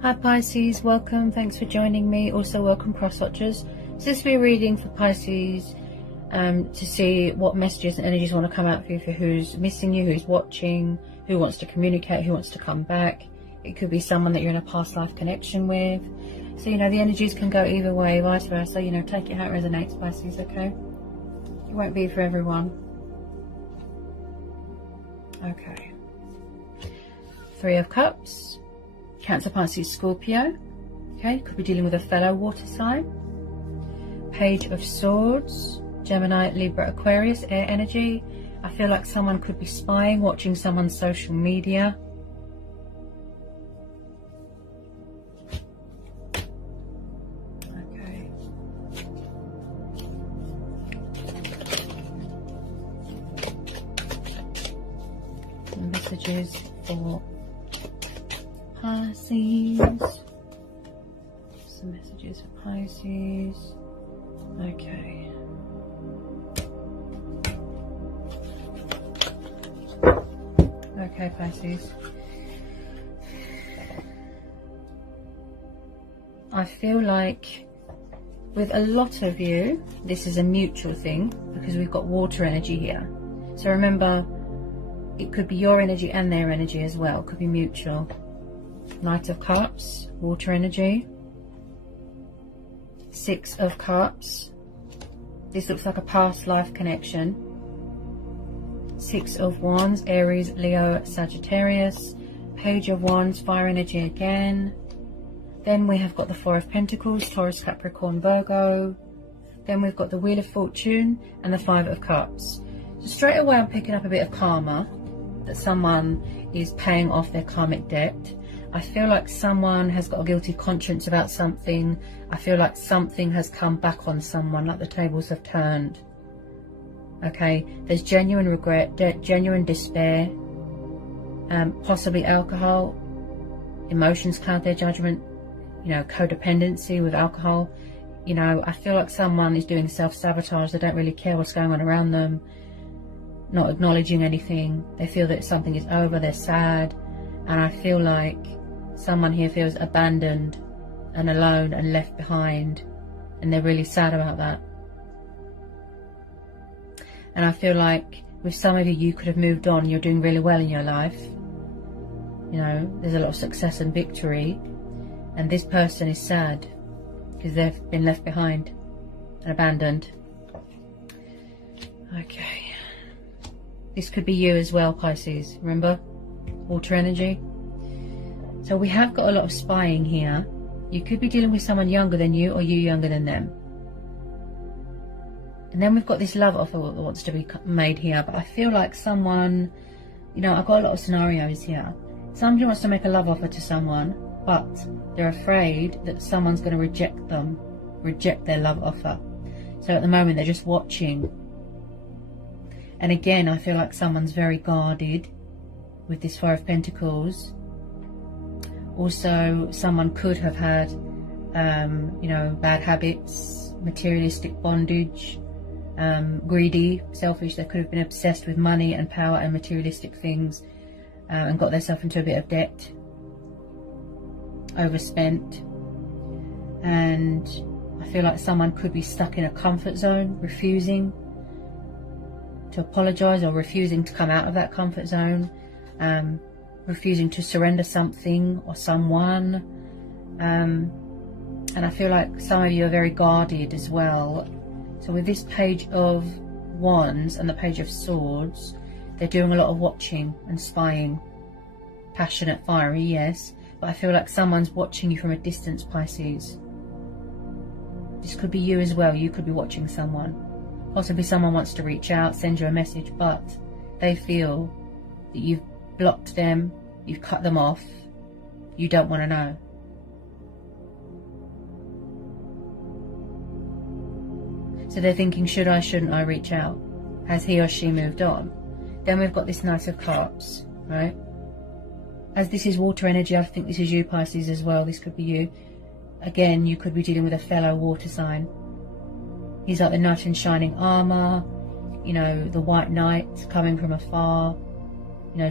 Hi Pisces, welcome, thanks for joining me. Also welcome cross watchers. So this will be a reading for Pisces to see what messages and energies want to come out for you, for who's missing you, who's watching, who wants to communicate, who wants to come back. It could be someone that you're in a past life connection with. So, the energies can go either way, vice versa. Take it how it resonates, Pisces, okay? It won't be for everyone. Okay. 3 of Cups. Cancer, Pisces, Scorpio. Okay, could be dealing with a fellow water sign. Page of Swords. Gemini, Libra, Aquarius, air energy. I feel like someone could be spying, watching someone's social media. Okay. Messages for Pisces. Some messages for Pisces. Okay. Okay, Pisces. I feel like with a lot of you, this is a mutual thing because we've got water energy here. So remember, it could be your energy and their energy as well. It could be mutual. Knight of Cups, water energy. 6 of Cups. This looks like a past life connection. 6 of Wands, Aries, Leo, Sagittarius. Page of Wands, fire energy again. Then we have got the 4 of Pentacles, Taurus, Capricorn, Virgo. Then we've got the Wheel of Fortune and the 5 of Cups. So straight away I'm picking up a bit of karma, that someone is paying off their karmic debt. I feel like someone has got a guilty conscience about something. I feel like something has come back on someone, like the tables have turned. Okay, there's genuine regret, genuine despair, possibly alcohol, emotions cloud their judgment, codependency with alcohol. I feel like someone is doing self-sabotage. They don't really care what's going on around them, not acknowledging anything. They feel that something is over, they're sad, and I feel like someone here feels abandoned and alone and left behind, and they're really sad about that. And I feel like with some of you, you could have moved on. You're doing really well in your life. There's a lot of success and victory. And this person is sad because they've been left behind and abandoned. Okay. This could be you as well, Pisces. Remember? Water energy. So we have got a lot of spying here. You could be dealing with someone younger than you, or you younger than them. And then we've got this love offer that wants to be made here. But I feel like someone, I've got a lot of scenarios here. Somebody wants to make a love offer to someone, but they're afraid that someone's going to reject their love offer. So at the moment, they're just watching. And again, I feel like someone's very guarded with this 4 of Pentacles. Also, someone could have had, bad habits, materialistic bondage, greedy, selfish. They could have been obsessed with money and power and materialistic things, and got themselves into a bit of debt, overspent. And I feel like someone could be stuck in a comfort zone, refusing to apologize or refusing to come out of that comfort zone, refusing to surrender something or someone. And I feel like some of you are very guarded as well. So with this Page of Wands and the Page of Swords, they're doing a lot of watching and spying. Passionate, fiery, yes. But I feel like someone's watching you from a distance, Pisces. This could be you as well. You could be watching someone. Possibly someone wants to reach out, send you a message, but they feel that you've blocked them, you've cut them off, you don't want to know. So they're thinking, should I, shouldn't I reach out? Has he or she moved on? Then we've got this Knight of Cups, right? As this is water energy, I think this is you, Pisces, as well. This could be you. Again, you could be dealing with a fellow water sign. He's like the knight in shining armour, the white knight coming from afar,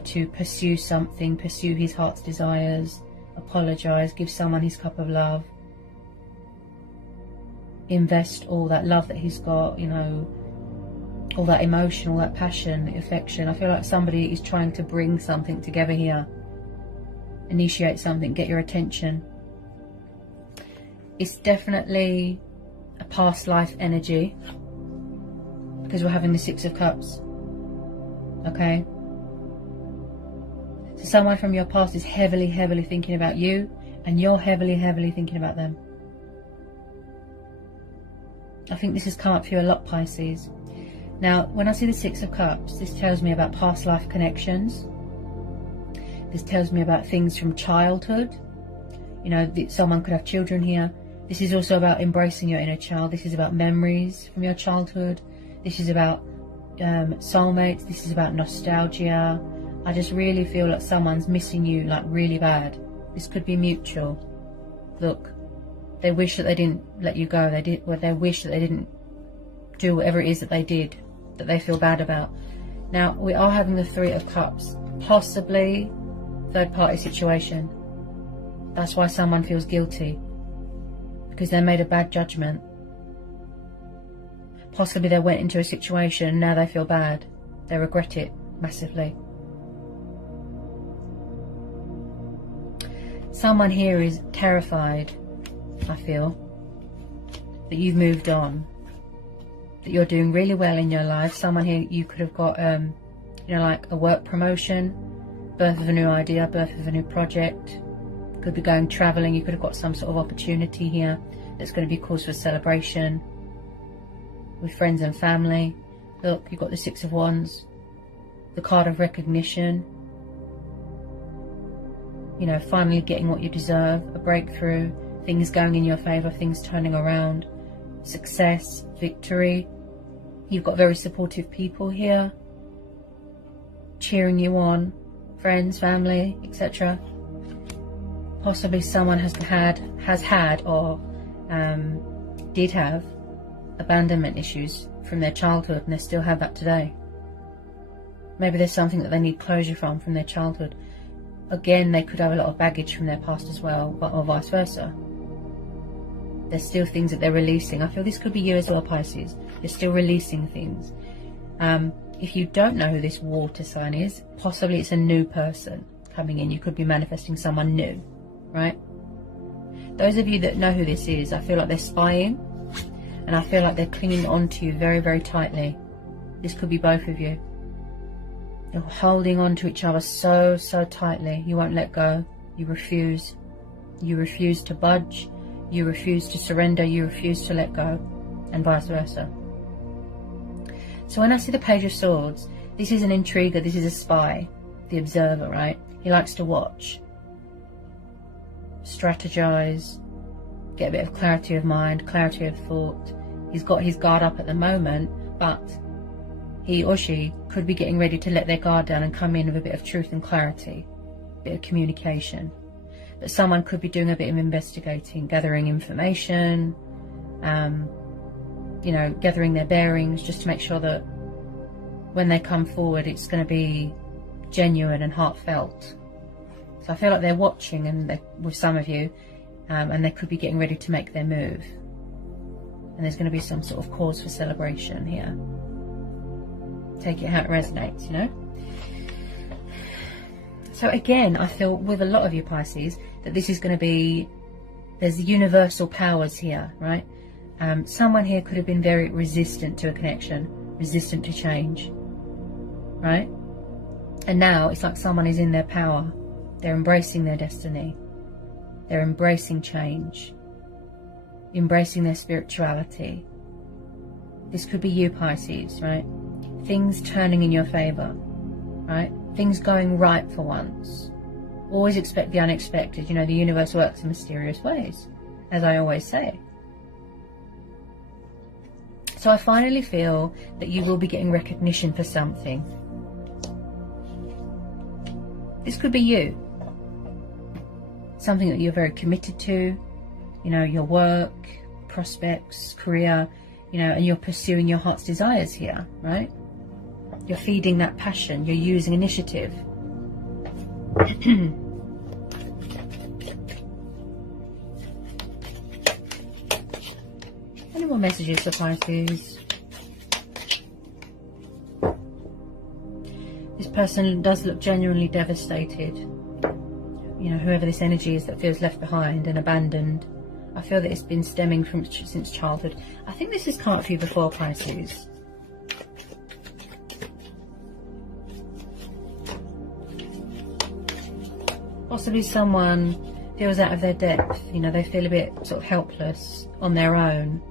to pursue something, pursue his heart's desires, apologize, give someone his cup of love, invest all that love that he's got, you know, all that emotion, all that passion, affection. I feel like somebody is trying to bring something together here, initiate something, get your attention. It's definitely a past life energy, because we're having the Six of Cups. Okay, so someone from your past is heavily thinking about you, and you're heavily thinking about them. I think this has come up for you a lot, Pisces. Now, when I see the Six of Cups, this tells me about past life connections. This tells me about things from childhood. You know, someone could have children here. This is also about embracing your inner child. This is about memories from your childhood. This is about soulmates. This is about nostalgia. I just really feel like someone's missing you, like really bad. This could be mutual. Look, they wish that they didn't let you go. They wish that they didn't do whatever it is that they did, that they feel bad about. Now, we are having the Three of Cups, possibly third-party situation. That's why someone feels guilty, because they made a bad judgment. Possibly they went into a situation and now they feel bad. They regret it massively. Someone here is terrified, I feel, that you've moved on, that you're doing really well in your life. Someone here, you could have got, you know, like a work promotion, birth of a new idea, birth of a new project. Could be going traveling. You could have got some sort of opportunity here that's going to be cause for celebration with friends and family. Look, you've got the Six of Wands, the card of recognition. You know, finally getting what you deserve, a breakthrough, things going in your favour, things turning around, success, victory. You've got very supportive people here, cheering you on, friends, family, etc. Possibly someone has had or did have abandonment issues from their childhood, and they still have that today. Maybe there's something that they need closure from their childhood. Again, they could have a lot of baggage from their past as well, or vice versa. There's still things that they're releasing. I feel this could be you as well, Pisces. You're still releasing things. If you don't know who this water sign is, possibly it's a new person coming in. You could be manifesting someone new, right? Those of you that know who this is, I feel like they're spying, and I feel like they're clinging on to you very tightly. This could be both of you. You're holding on to each other so tightly. You won't let go. You refuse. You refuse to budge. You refuse to surrender. You refuse to let go, and vice versa. So when I see the Page of Swords, this is an intriguer. This is a spy, the observer, right? He likes to watch, strategize, get a bit of clarity of mind, clarity of thought. He's got his guard up at the moment, but he or she could be getting ready to let their guard down and come in with a bit of truth and clarity, a bit of communication. But someone could be doing a bit of investigating, gathering information, you know, gathering their bearings, just to make sure that when they come forward, it's going to be genuine and heartfelt. So I feel like they're watching, and with some of you, and they could be getting ready to make their move. And there's going to be some sort of cause for celebration here. Take it how it resonates, you know. So again, I feel with a lot of you Pisces that this is going to be, there's universal powers here, right? Someone here could have been very resistant to a connection, resistant to change, right? And now it's like someone is in their power. They're embracing their destiny. They're embracing change, embracing their spirituality. This could be you, Pisces, right? Things turning in your favor, right? Things going right for once. Always expect the unexpected. You know, the universe works in mysterious ways, as I always say. So I finally feel that you will be getting recognition for something. This could be you. Something that you're very committed to, you know, your work, prospects, career, you know, and you're pursuing your heart's desires here, right? You're feeding that passion, you're using initiative. Any more messages for Pisces? This person does look genuinely devastated. You know, whoever this energy is that feels left behind and abandoned. I feel that it's been stemming from since childhood. I think this has come up for you before, Pisces. Possibly someone feels out of their depth. You know, they feel a bit sort of helpless on their own.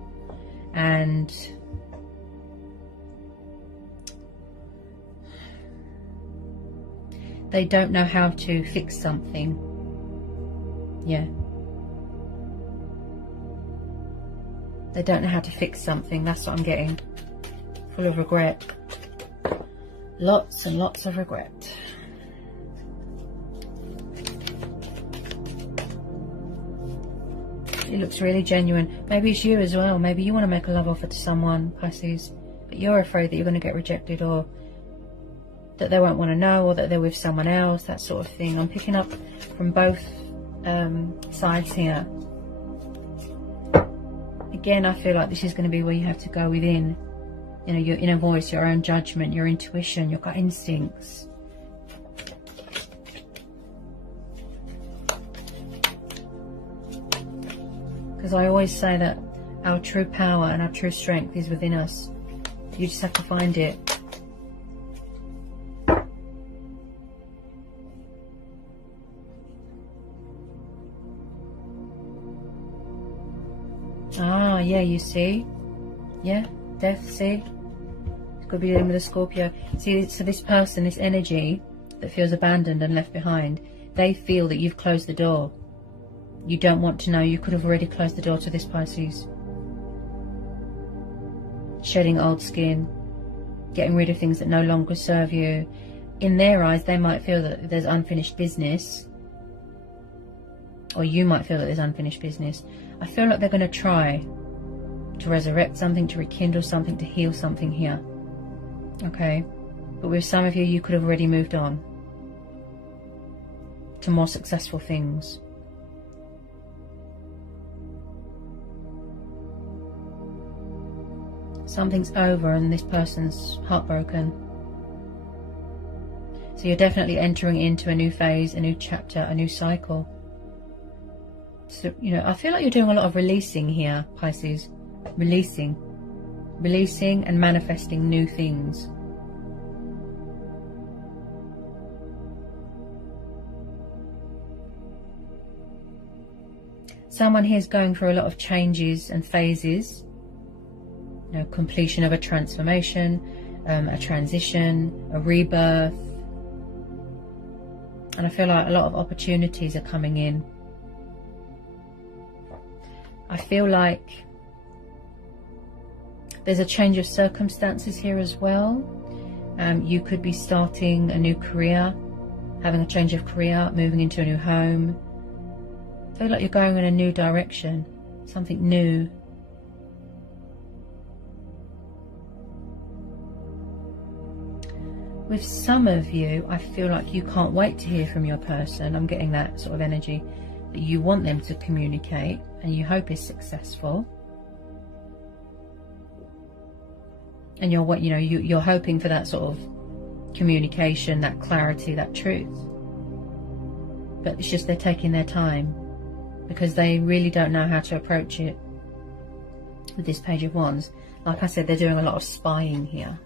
And they don't know how to fix something. Yeah. They don't know how to fix something. That's what I'm getting. Full of regret. Lots and lots of regret. It looks really genuine. Maybe it's you as well. Maybe you want to make a love offer to someone, Pisces, but you're afraid that you're going to get rejected, or that they won't want to know, or that they're with someone else, that sort of thing. I'm picking up from both sides here. Again, I feel like this is going to be where you have to go within, you know, your inner voice, your own judgment, your intuition, your gut instincts. Because I always say that our true power and our true strength is within us. You just have to find it. Ah, yeah, you see? Yeah, death, see? Could be dealing with a Scorpio. See, so this person, this energy that feels abandoned and left behind, they feel that you've closed the door. You don't want to know. You could have already closed the door to this, Pisces. Shedding old skin, getting rid of things that no longer serve you. In their eyes, they might feel that there's unfinished business, or you might feel that there's unfinished business. I feel like they're going to try to resurrect something, to rekindle something, to heal something here. Okay? But with some of you, you could have already moved on to more successful things. Something's over and this person's heartbroken. So you're definitely entering into a new phase, a new chapter, a new cycle. So, you know, I feel like you're doing a lot of releasing here, Pisces. Releasing and manifesting new things. Someone here is going through a lot of changes and phases. You know, completion of a transformation, a transition, a rebirth. And I feel like a lot of opportunities are coming in. I feel like there's a change of circumstances here as well. You could be starting a new career, having a change of career, moving into a new home. I feel like you're going in a new direction, something new. With some of you, I feel like you can't wait to hear from your person. I'm getting that sort of energy, that you want them to communicate and you hope is successful. And you're hoping for that sort of communication, that clarity, that truth. But it's just they're taking their time because they really don't know how to approach it with this Page of Wands. Like I said, they're doing a lot of spying here.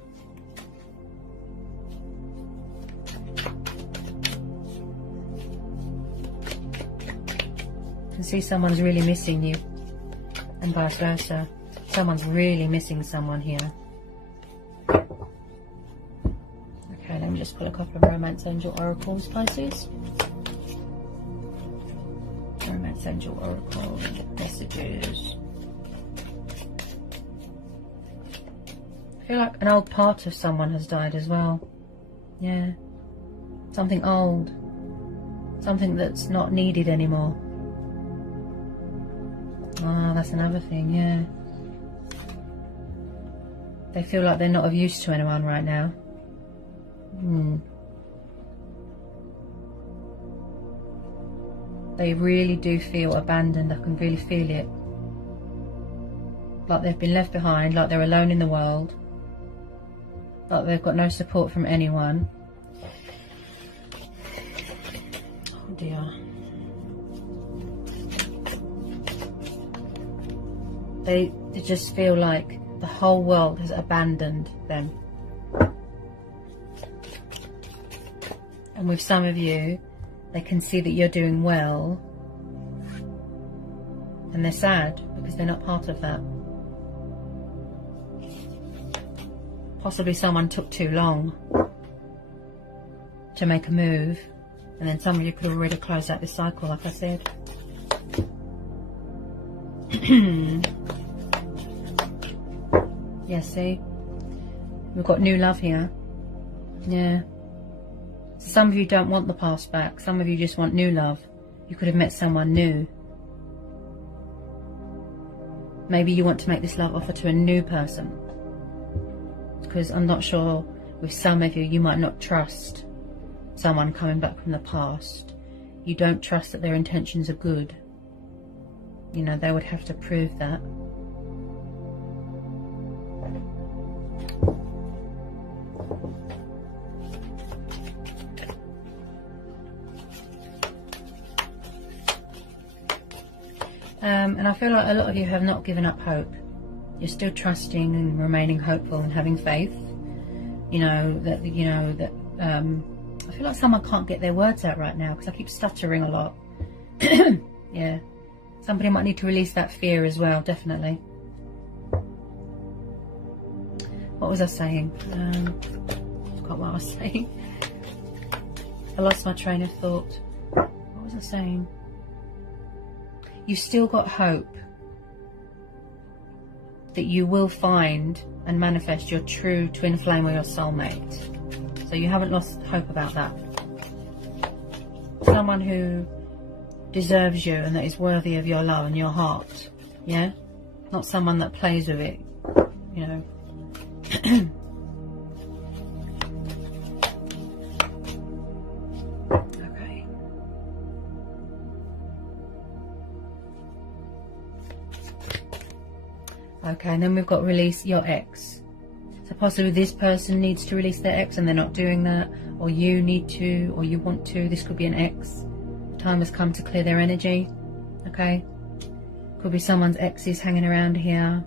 You can see someone's really missing you, and vice versa. Someone's really missing someone here. Okay, let me just pull a couple of Romance Angel Oracles, Pisces. Romance Angel Oracle messages. I feel like an old part of someone has died as well. Yeah. Something old. Something that's not needed anymore. Ah, that's another thing, yeah. They feel like they're not of use to anyone right now. They really do feel abandoned. I can really feel it. like they've been left behind, like they're alone in the world, like they've got no support from anyone. Oh dear. They just feel like the whole world has abandoned them. And with some of you, they can see that you're doing well, and they're sad because they're not part of that. Possibly someone took too long to make a move, and then some of you could have already closed out this cycle, like I said. Yeah, see? We've got new love here. Yeah. Some of you don't want the past back. Some of you just want new love. You could have met someone new. Maybe you want to make this love offer to a new person. Because I'm not sure, with some of you, you might not trust someone coming back from the past. You don't trust that their intentions are good. You know, they would have to prove that. And I feel like a lot of you have not given up hope. You're still trusting and remaining hopeful and having faith. I feel like someone can't get their words out right now because I keep stuttering a lot. Yeah. Somebody might need to release that fear as well, definitely. What was I saying? I forgot what I was saying. I lost my train of thought. What was I saying? You've still got hope that you will find and manifest your true twin flame or your soulmate. So you haven't lost hope about that. Someone who deserves you and that is worthy of your love and your heart. Yeah? Not someone that plays with it, you know. Okay. Okay, and then we've got release your ex. So possibly this person needs to release their ex and they're not doing that, or you need to, or you want to. This could be an ex. The time has come to clear their energy. Okay? Could be someone's exes hanging around here.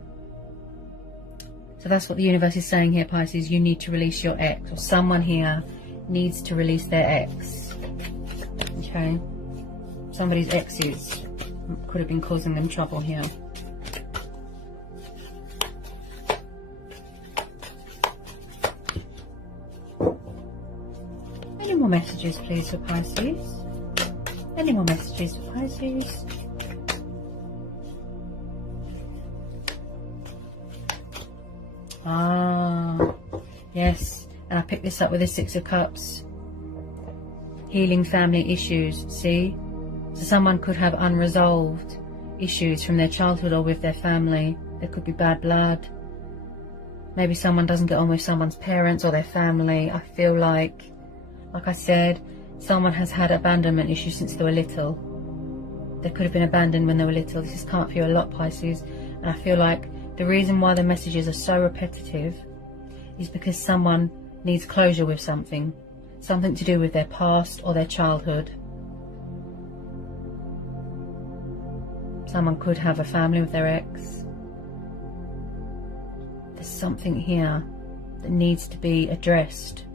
So that's what the universe is saying here, Pisces. You need to release your ex, or someone here needs to release their ex. Okay? Somebody's exes could have been causing them trouble here. Any more messages, please, for Pisces? Any more messages for Pisces? Ah, yes. And I picked this up with the Six of Cups. Healing family issues, see? So someone could have unresolved issues from their childhood or with their family. There could be bad blood. Maybe someone doesn't get on with someone's parents or their family. I feel like I said, someone has had abandonment issues since they were little. They could have been abandoned when they were little. This is come up for you a lot, Pisces. And I feel like the reason why the messages are so repetitive is because someone needs closure with something. Something to do with their past or their childhood. Someone could have a family with their ex. There's something here that needs to be addressed.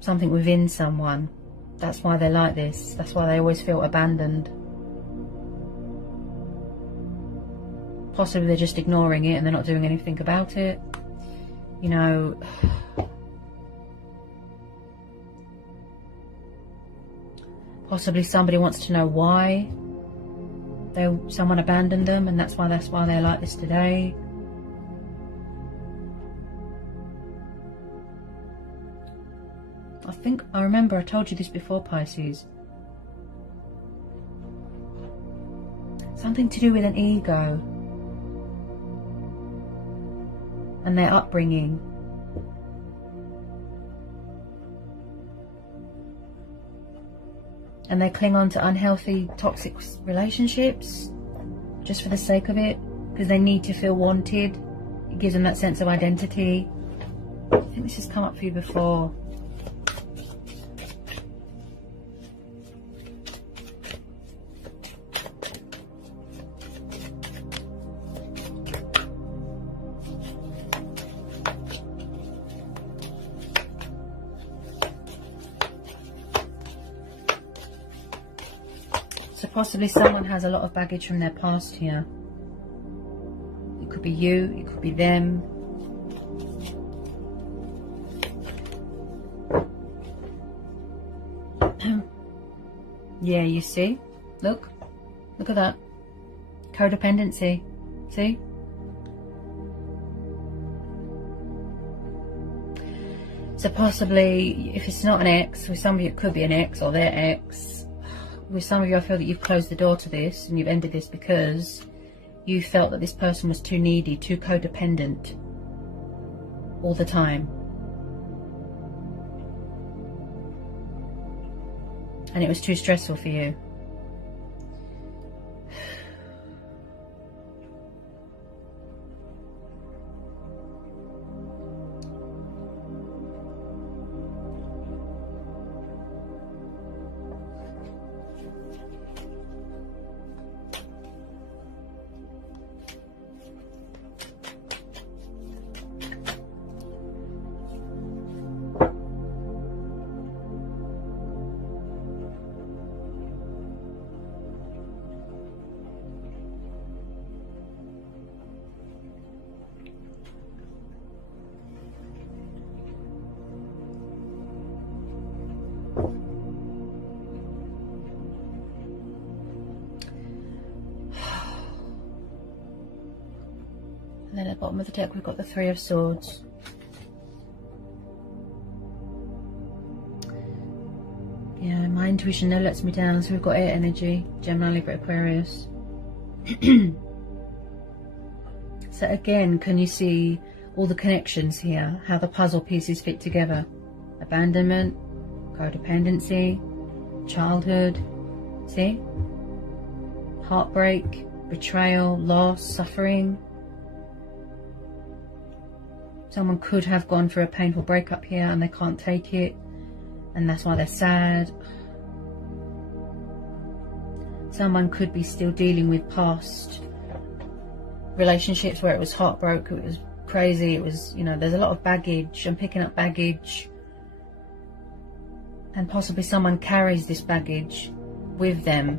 Something within someone. That's why they're like this. That's why they always feel abandoned. Possibly they're just ignoring it and they're not doing anything about it. You know, possibly somebody wants to know why someone abandoned them, and that's why they're like this today. I remember I told you this before, Pisces. Something to do with an ego and their upbringing. And they cling on to unhealthy, toxic relationships just for the sake of it. because they need to feel wanted. It gives them that sense of identity. I think this has come up for you before. So possibly someone has a lot of baggage from their past here. It could be you, it could be them. Yeah, you see? Look at that. Codependency. See? So possibly, if it's not an ex, with some of you it could be an ex or their ex. With some of you, I feel that you've closed the door to this and you've ended this because you felt that this person was too needy, too codependent all the time. And it was too stressful for you. And then at the bottom of the deck we've got the Three of Swords. Yeah, my intuition never lets me down. So we've got air energy, Gemini, Libra, Aquarius. So again, can you see all the connections here? How the puzzle pieces fit together? Abandonment, codependency, childhood, see? Heartbreak, betrayal, loss, suffering. Someone could have gone through a painful breakup here and they can't take it, and that's why they're sad. Someone could be still dealing with past relationships where it was heartbroken, it was crazy, it was, you know, there's a lot of baggage. I'm picking up baggage. And possibly someone carries this baggage with them.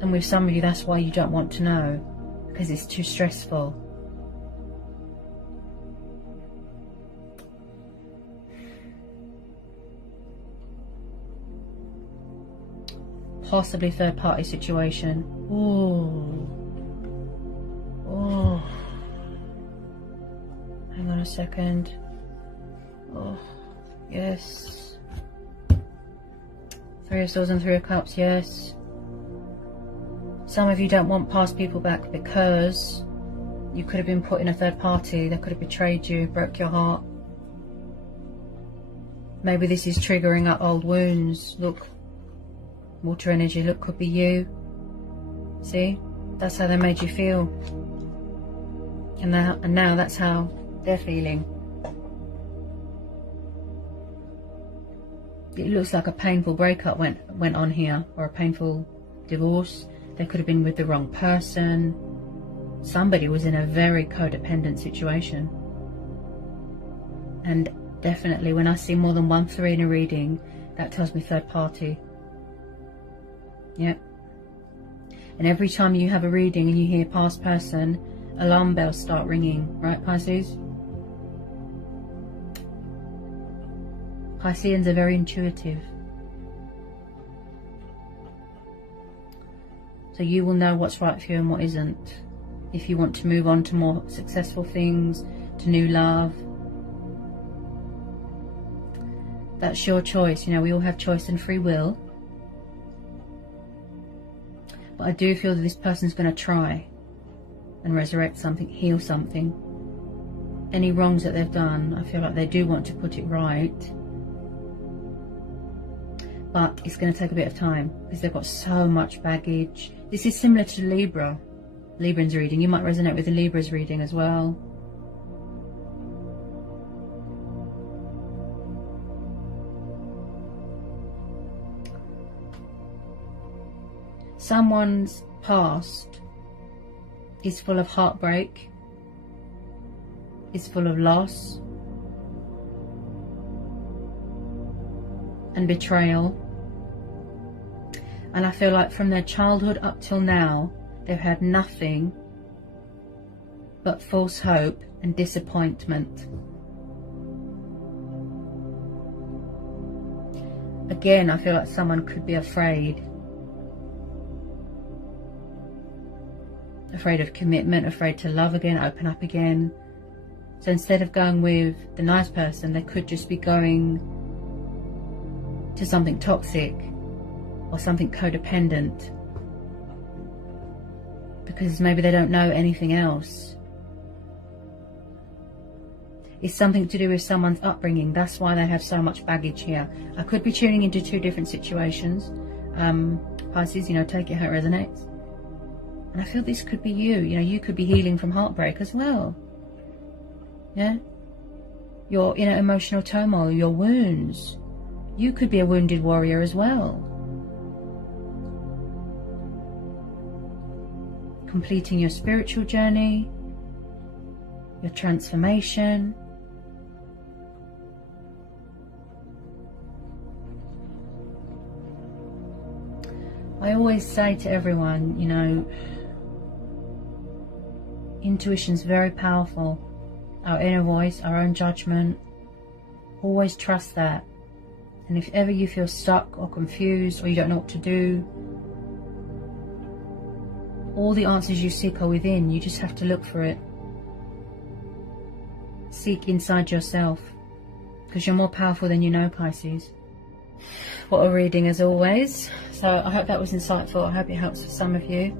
And with some of you, that's why you don't want to know, because it's too stressful. Possibly third party situation. Ooh. Oh. Hang on a second. Oh, yes. Three of Swords and Three of Cups, yes. Some of you don't want past people back because you could have been put in a third party. They could have betrayed you, broke your heart. Maybe this is triggering up old wounds. Look. Water energy, look, could be you. See? That's how they made you feel. And now that's how they're feeling. It looks like a painful breakup went on here, or a painful divorce. They could have been with the wrong person. Somebody was in a very codependent situation. And definitely when I see more than 1 3 in a reading, that tells me third party. Yep. And every time you have a reading and you hear past person, alarm bells start ringing, right, Pisces? Pisceans are very intuitive. So you will know what's right for you and what isn't. If you want to move on to more successful things, to new love. That's your choice. You know, we all have choice and free will. But I do feel that this person's going to try and resurrect something, heal something. Any wrongs that they've done, I feel like they do want to put it right. But it's going to take a bit of time because they've got so much baggage. This is similar to Libra. Libra's reading. You might resonate with the Libra's reading as well. Someone's past is full of heartbreak, is full of loss and betrayal. And I feel like from their childhood up till now, they've had nothing but false hope and disappointment. Again, I feel like someone could be afraid. Afraid of commitment, afraid to love again, open up again. So instead of going with the nice person, they could just be going to something toxic or something codependent, because maybe they don't know anything else. It's something to do with someone's upbringing. That's why they have so much baggage here. I could be tuning into two different situations. Pisces, you know, take it how it resonates. And I feel this could be you. You know, you could be healing from heartbreak as well. Yeah? Your inner emotional turmoil, your wounds. You could be a wounded warrior as well. Completing your spiritual journey, your transformation. I always say to everyone, you know, intuition's very powerful. Our inner voice, our own judgment. Always trust that. And if ever you feel stuck or confused or you don't know what to do, all the answers you seek are within. You just have to look for it. Seek inside yourself, because you're more powerful than you know, Pisces. What a reading as always. So I hope that was insightful. I hope it helps for some of you.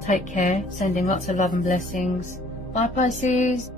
Take care. Sending lots of love and blessings. Bye, Pisces.